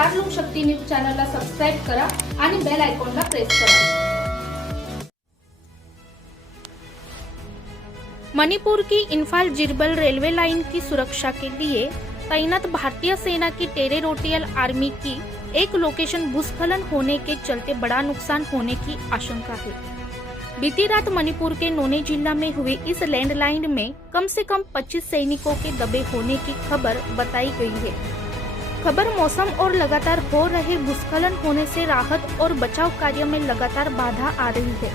Star लोक शक्ती news चॅनलला subscribe करा आणि बेल आयकॉनला प्रेस करा। मणिपुर की इम्फाल जिरबल रेलवे लाइन की सुरक्षा के लिए तैनात भारतीय सेना की टेरिटोरियल आर्मी की एक लोकेशन भूस्खलन होने के चलते बड़ा नुकसान होने की आशंका है। बीती रात मणिपुर के नोने जिला में हुए इस लैंडलाइन में कम से कम 25 सैनिकों के दबे होने की खबर बताई गई है। खबर मौसम और लगातार हो रहे भूस्खलन होने से राहत और बचाव कार्य में लगातार बाधा आ रही है।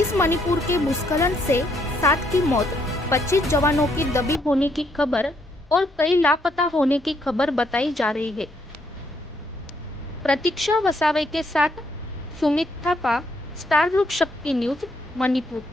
इस मणिपुर के भूस्खलन से 7 की मौत, 25 जवानों की दबी होने की खबर और कई लापता होने की खबर बताई जा रही है। प्रतीक्षा वसावे के साथ सुमित थापा, स्टार लोक शक्ति न्यूज, मणिपुर।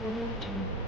Mm-hmm.